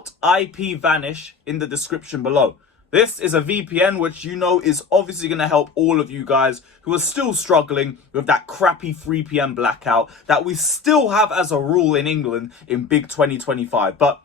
out IP Vanish in the description below. This is a VPN which you know is obviously going to help all of you guys who are still struggling with that crappy 3 PM blackout that we still have as a rule in England in big 2025. But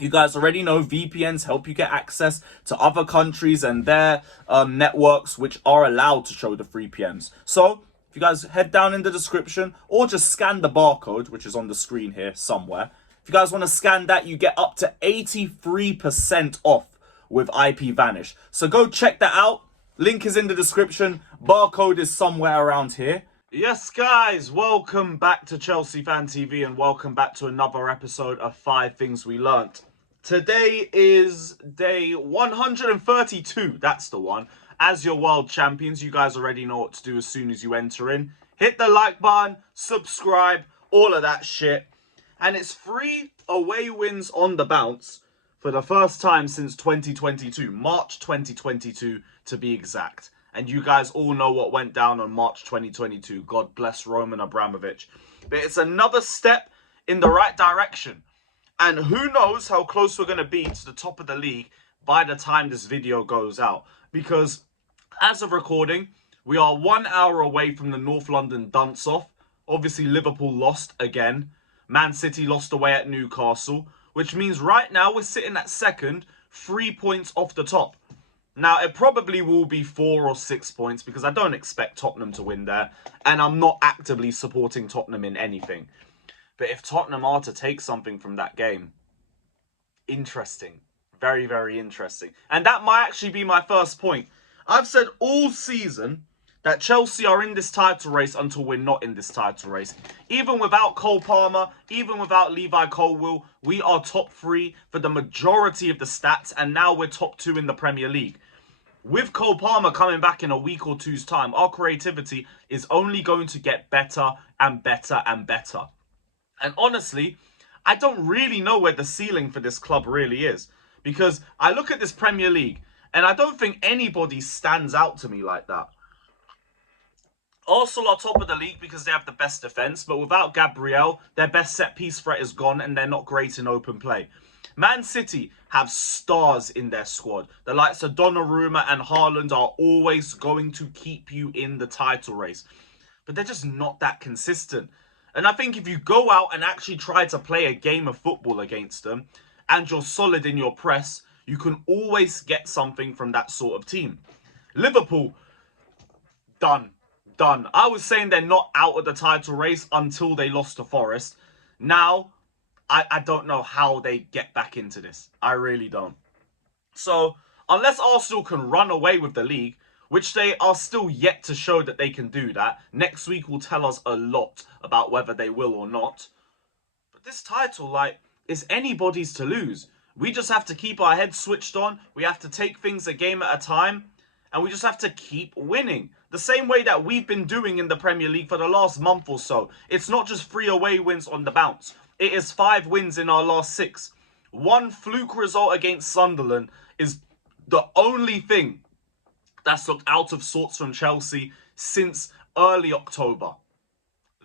you guys already know VPNs help you get access to other countries and their networks which are allowed to show the 3 PMs. So if you guys head down in the description or just scan the barcode, which is on the screen here somewhere. If you guys want to scan that, you get up to 83% off with IP Vanish. So go check that out. Link is in the description. Barcode is somewhere around here. Yes, guys, welcome back to Chelsea Fan TV and welcome back to another episode of 5 Things We Learnt. Today is day 132, that's the one. As your world champions, you guys already know what to do as soon as you enter in. Hit the like button, subscribe, all of that shit. And it's 3 away wins on the bounce for the first time since 2022, March 2022 to be exact. And you guys all know what went down on March 2022. God bless Roman Abramovich. But it's another step in the right direction. And who knows how close we're going to be to the top of the league by the time this video goes out. Because as of recording, we are 1 hour away from the North London dunce-off. Obviously, Liverpool lost again. Man City lost away at Newcastle. Which means right now we're sitting at second, 3 points off the top. Now, it probably will be 4 or 6 points because I don't expect Tottenham to win there. And I'm not actively supporting Tottenham in anything. But if Tottenham are to take something from that game, interesting. Very, very interesting. And that might actually be my first point. I've said all season that Chelsea are in this title race until we're not in this title race. Even without Cole Palmer, even without Levi Colwill, we are top 3 for the majority of the stats, and now we're top 2 in the Premier League. With Cole Palmer coming back in a week or two's time, our creativity is only going to get better and better and better. And honestly, I don't really know where the ceiling for this club really is. Because I look at this Premier League, and I don't think anybody stands out to me like that. Arsenal are top of the league because they have the best defence, but without Gabriel, their best set-piece threat is gone and they're not great in open play. Man City have stars in their squad. The likes of Donnarumma and Haaland are always going to keep you in the title race. But they're just not that consistent. And I think if you go out and actually try to play a game of football against them, and you're solid in your press, you can always get something from that sort of team. Liverpool, done. I was saying they're not out of the title race until they lost to Forest. Now, I don't know how they get back into this. I really don't. So, unless Arsenal can run away with the league, which they are still yet to show that they can do that, next week will tell us a lot about whether they will or not. But this title, is anybody's to lose. We just have to keep our heads switched on. We have to take things a game at a time. And we just have to keep winning. The same way that we've been doing in the Premier League for the last month or so. It's not just 3 away wins on the bounce. It is 5 wins in our last 6. 1 fluke result against Sunderland is the only thing that's looked out of sorts from Chelsea since early October.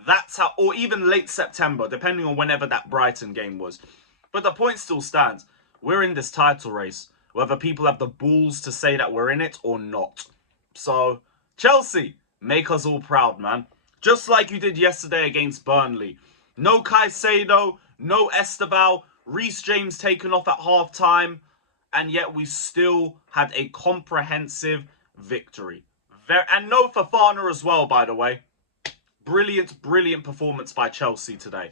That's how, or even late September, depending on whenever that Brighton game was. But the point still stands. We're in this title race. Whether people have the balls to say that we're in it or not. So, Chelsea, make us all proud, man. Just like you did yesterday against Burnley. No Caicedo, no Esteval, Reece James taken off at half-time. And yet we still had a comprehensive victory. And no Fofana as well, by the way. Brilliant, brilliant performance by Chelsea today.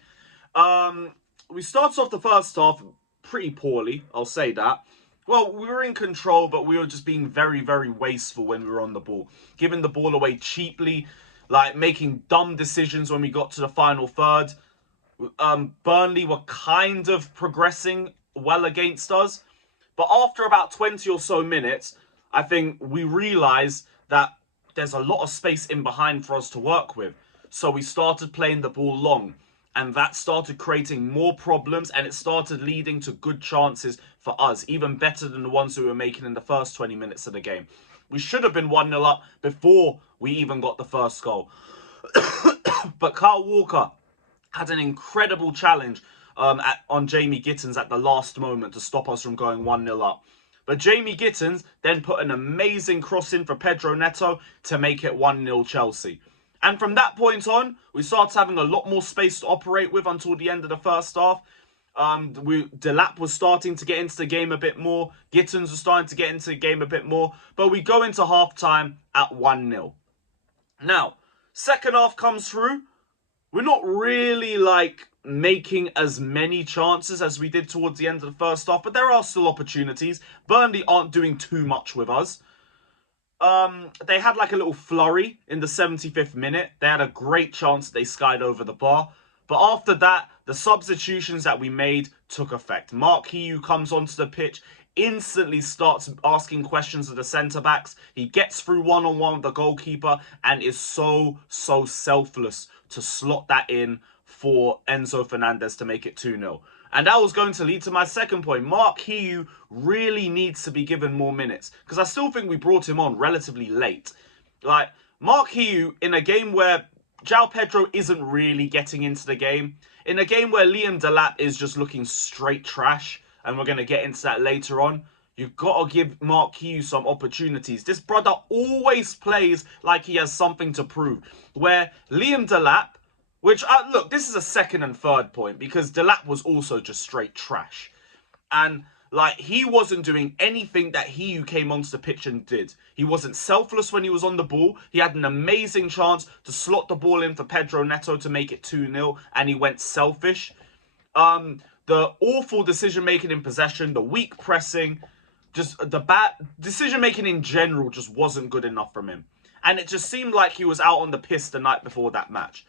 We started off the first half pretty poorly, I'll say that. Well, we were in control, but we were just being very, very wasteful when we were on the ball. Giving the ball away cheaply, making dumb decisions when we got to the final third. Burnley were kind of progressing well against us. But after about 20 or so minutes, I think we realised that there's a lot of space in behind for us to work with. So we started playing the ball long. And that started creating more problems and it started leading to good chances for us. Even better than the ones we were making in the first 20 minutes of the game. We should have been 1-0 up before we even got the first goal. But Kyle Walker had an incredible challenge on Jamie Gittins at the last moment to stop us from going 1-0 up. But Jamie Gittins then put an amazing cross in for Pedro Neto to make it 1-0 Chelsea. And from that point on, we started having a lot more space to operate with until the end of the first half. Delap was starting to get into the game a bit more. Gittins was starting to get into the game a bit more. But we go into half-time at 1-0. Now, second half comes through. We're not really, making as many chances as we did towards the end of the first half. But there are still opportunities. Burnley aren't doing too much with us. They had a little flurry in the 75th minute. They had a great chance that they skied over the bar. But after that, the substitutions that we made took effect. Marc Guiu comes onto the pitch, instantly starts asking questions of the centre-backs. He gets through one-on-one with the goalkeeper and is so selfless to slot that in for Enzo Fernandez to make it 2-0. And that was going to lead to my second point. Marc Guiu really needs to be given more minutes, because I still think we brought him on relatively late. Marc Guiu, in a game where João Pedro isn't really getting into the game, in a game where Liam Delap is just looking straight trash, and we're going to get into that later on, you've got to give Marc Guiu some opportunities. This brother always plays like he has something to prove. Where Liam Delap, which, look, this is a second and third point, because Delap was also just straight trash. And, he wasn't doing anything that he who came onto the pitch and did. He wasn't selfless when he was on the ball. He had an amazing chance to slot the ball in for Pedro Neto to make it 2-0, and he went selfish. The awful decision-making in possession, the weak pressing, just the bad decision-making in general just wasn't good enough from him. And it just seemed like he was out on the piss the night before that match.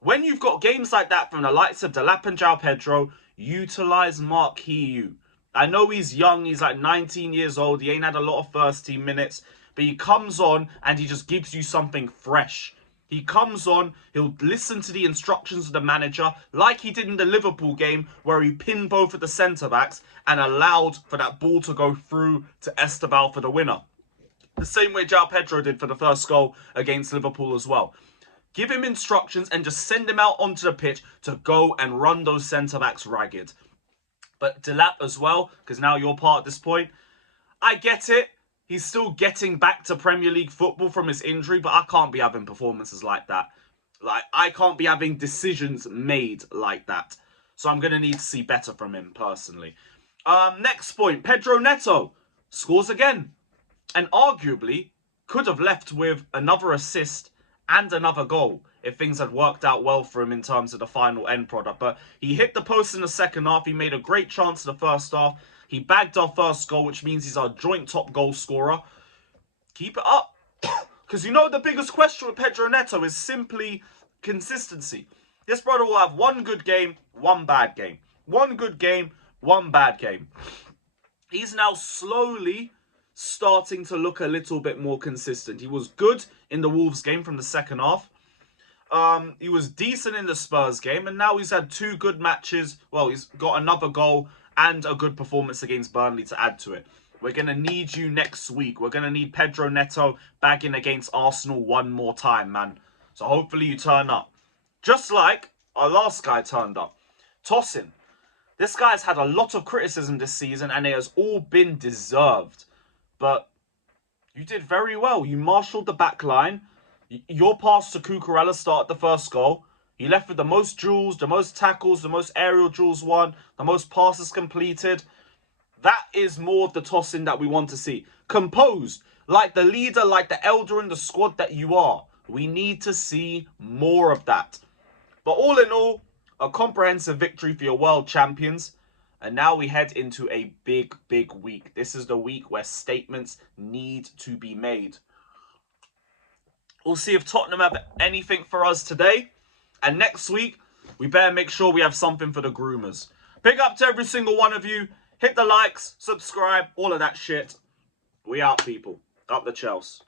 When you've got games like that from the likes of Delap and João Pedro, utilise Marc Guiu. I know he's young, he's 19 years old, he ain't had a lot of first team minutes, but he comes on and he just gives you something fresh. He comes on, he'll listen to the instructions of the manager, like he did in the Liverpool game, where he pinned both of the centre-backs and allowed for that ball to go through to Esteban for the winner. The same way João Pedro did for the first goal against Liverpool as well. Give him instructions and just send him out onto the pitch to go and run those centre-backs ragged. But Delap as well, because now you're part of this point. I get it. He's still getting back to Premier League football from his injury, but I can't be having performances like that. I can't be having decisions made like that. So I'm going to need to see better from him, personally. Next point. Pedro Neto scores again. And arguably could have left with another assist and another goal if things had worked out well for him in terms of the final end product. But he hit the post in the second half. He made a great chance in the first half. He bagged our first goal, which means he's our joint top goal scorer. Keep it up. Because the biggest question with Pedro Neto is simply consistency. This brother will have one good game, one bad game. One good game, one bad game. He's now slowly starting to look a little bit more consistent. He was good in the Wolves game from the second half. He was decent in the Spurs game, and now he's had two good matches. Well, he's got another goal and a good performance against Burnley to add to it. We're going to need you next week. We're going to need Pedro Neto back in against Arsenal one more time, man. So hopefully you turn up. Just like our last guy turned up. Tosin. This guy's had a lot of criticism this season, and it has all been deserved. But you did very well. You marshalled the back line. Your pass to Cucurella started the first goal. You left with the most duels, the most tackles, the most aerial duels won, the most passes completed. That is more of the Tosin that we want to see. Composed, like the leader, like the elder in the squad that you are. We need to see more of that. But all in all, a comprehensive victory for your world champions. And now we head into a big week. This is the week where statements need to be made. We'll see if Tottenham have anything for us today. And next week, we better make sure we have something for the groomers. Big up to every single one of you. Hit the likes, subscribe, all of that shit. We out, people. Up the Chelsea.